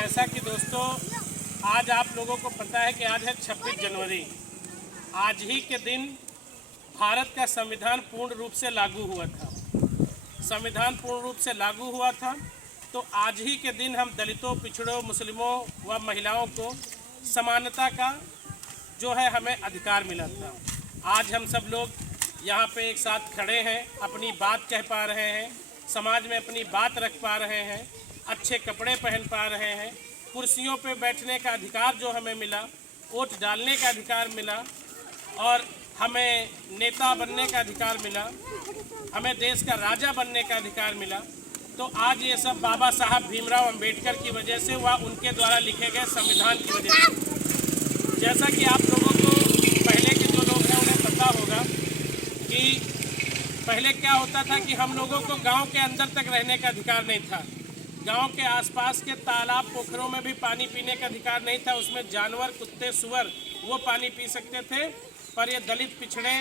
जैसा कि दोस्तों आज आप लोगों को पता है कि आज है 26 जनवरी। आज ही के दिन भारत का संविधान पूर्ण रूप से लागू हुआ था। संविधान पूर्ण रूप से लागू हुआ था तो आज ही के दिन हम दलितों, पिछड़ों, मुस्लिमों व महिलाओं को समानता का जो है हमें अधिकार मिला था। आज हम सब लोग यहाँ पे एक साथ खड़े हैं, अपनी बात कह पा रहे हैं, समाज में अपनी बात रख पा रहे हैं, अच्छे कपड़े पहन पा रहे हैं, कुर्सियों पे बैठने का अधिकार जो हमें मिला, वोट डालने का अधिकार मिला और हमें नेता बनने का अधिकार मिला, हमें देश का राजा बनने का अधिकार मिला। तो आज ये सब बाबा साहब भीमराव अंबेडकर की वजह से व उनके द्वारा लिखे गए संविधान की वजह से। जैसा कि आप लोगों को पहले के जो लोग हैं उन्हें पता होगा कि पहले क्या होता था कि हम लोगों को गांव के अंदर तक रहने का अधिकार नहीं था। गांव के आसपास के तालाब, पोखरों में भी पानी पीने का अधिकार नहीं था। उसमें जानवर, कुत्ते, सुअर वो पानी पी सकते थे, पर ये दलित, पिछड़े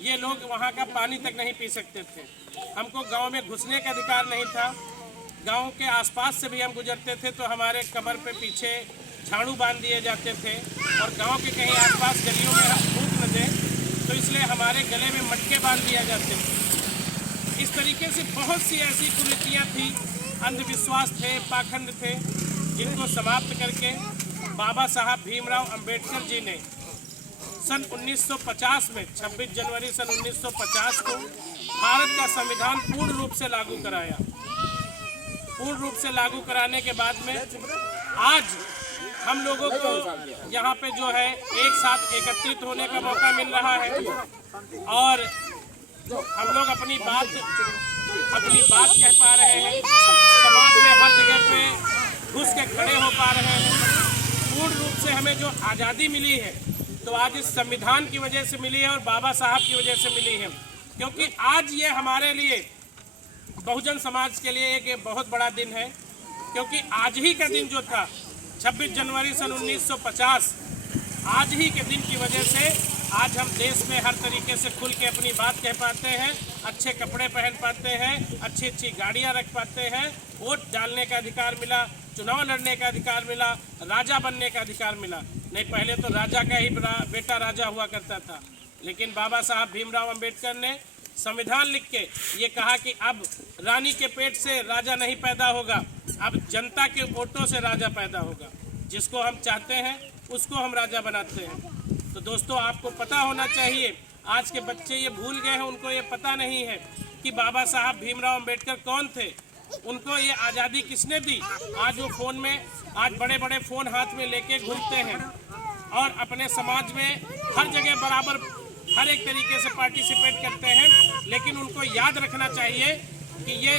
ये लोग वहाँ का पानी तक नहीं पी सकते थे। हमको गांव में घुसने का अधिकार नहीं था। गांव के आसपास से भी हम गुजरते थे तो हमारे कमर पे पीछे झाड़ू बांध दिए जाते थे और गांव के कहीं आसपास गलियों में हम थूक न दें तो इसलिए हमारे गले में मटके बांध दिया जाते थे। इस तरीके से बहुत सी ऐसी कुरीतियाँ थी, अंधविश्वास थे, पाखंड थे, जिनको समाप्त करके बाबा साहब भीमराव अंबेडकर जी ने सन 1950 में 26 जनवरी सन 1950 को भारत का संविधान पूर्ण रूप से लागू कराया। पूर्ण रूप से लागू कराने के बाद में आज हम लोगों को यहाँ पे जो है एक साथ एकत्रित होने का मौका मिल रहा है और हम लोग अपनी बात कह पा रहे हैं, समाज में हर जगह पे घुस के खड़े हो पा रहे हैं। पूर्ण रूप से हमें जो आज़ादी मिली है तो आज इस संविधान की वजह से मिली है और बाबा साहब की वजह से मिली है, क्योंकि आज ये हमारे लिए, बहुजन समाज के लिए एक बहुत बड़ा दिन है। क्योंकि आज ही का दिन जो था 26 जनवरी सन 1950, आज ही के दिन की वजह से आज हम देश में हर तरीके से खुल के अपनी बात कह पाते हैं, अच्छे कपड़े पहन पाते हैं, अच्छी अच्छी गाड़ियां रख पाते हैं, वोट डालने का अधिकार मिला, चुनाव लड़ने का अधिकार मिला, राजा बनने का अधिकार मिला। नहीं, पहले तो राजा का ही बेटा राजा हुआ करता था, लेकिन बाबा साहब भीमराव अंबेडकर ने संविधान लिख के ये कहा कि अब रानी के पेट से राजा नहीं पैदा होगा, अब जनता के वोटों से राजा पैदा होगा। जिसको हम चाहते हैं उसको हम राजा बनाते हैं। तो दोस्तों, आपको पता होना चाहिए, आज के बच्चे ये भूल गए हैं, उनको ये पता नहीं है कि बाबा साहब भीमराव अंबेडकर कौन थे, उनको ये आज़ादी किसने दी। आज वो फ़ोन में, आज बड़े बड़े फ़ोन हाथ में लेके घूमते हैं और अपने समाज में हर जगह बराबर हर एक तरीके से पार्टिसिपेट करते हैं। लेकिन उनको याद रखना चाहिए कि ये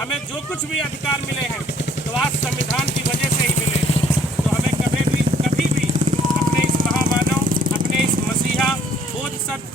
हमें जो कुछ भी अधिकार मिले हैं तो आज संविधान की वजह से ही मिले। तो हमें कभी भी अपने इस महामानव, अपने इस मसीहा, बोध सत्य,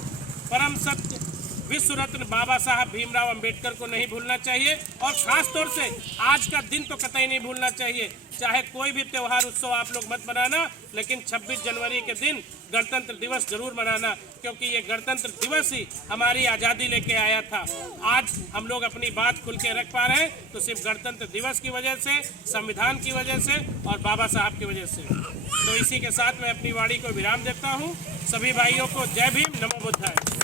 परम सत्य, विश्व रत्न बाबा साहब भीमराव अंबेडकर को नहीं भूलना चाहिए और ख़ास तौर से आज का दिन तो कतई नहीं भूलना चाहिए। चाहे कोई भी त्यौहार, उत्सव आप लोग मत मनाना, लेकिन 26 जनवरी के दिन गणतंत्र दिवस जरूर मनाना, क्योंकि ये गणतंत्र दिवस ही हमारी आज़ादी लेके आया था। आज हम लोग अपनी बात खुल के रख पा रहे हैं तो सिर्फ गणतंत्र दिवस की वजह से, संविधान की वजह से और बाबा साहब की वजह से। तो इसी के साथ मैं अपनी वाणी को विराम देता हूँ। सभी भाइयों को जय भीम, नमो बुद्धाय।